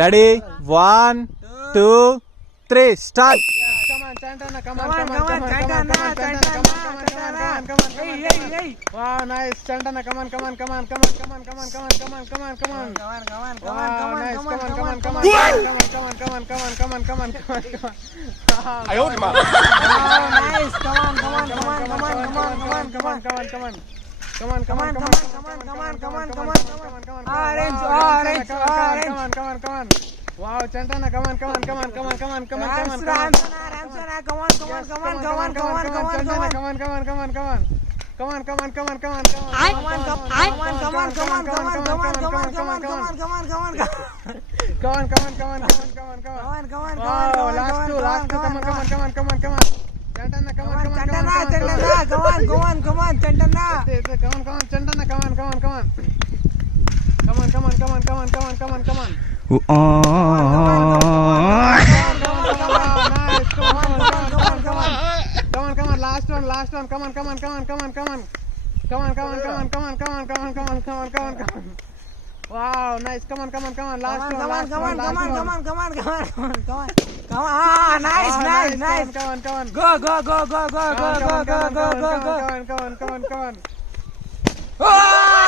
Ready? 1, 2, 3, start. Come on, Chantana, come on, Chantana. Wow, nice, Chantana, come on. Wow, nice, come on. I hold him up. Nice, come on. Orange. Wow, Chantana, come on. Ramsana, come on. Last two, come on. Chantana, come on. Chantana, come on, Chantana. Chantana, come on. Come on, last one. Come on. Wow, nice. Come on. Last one. Ah, nice. Come on. Go. Come on. Ah!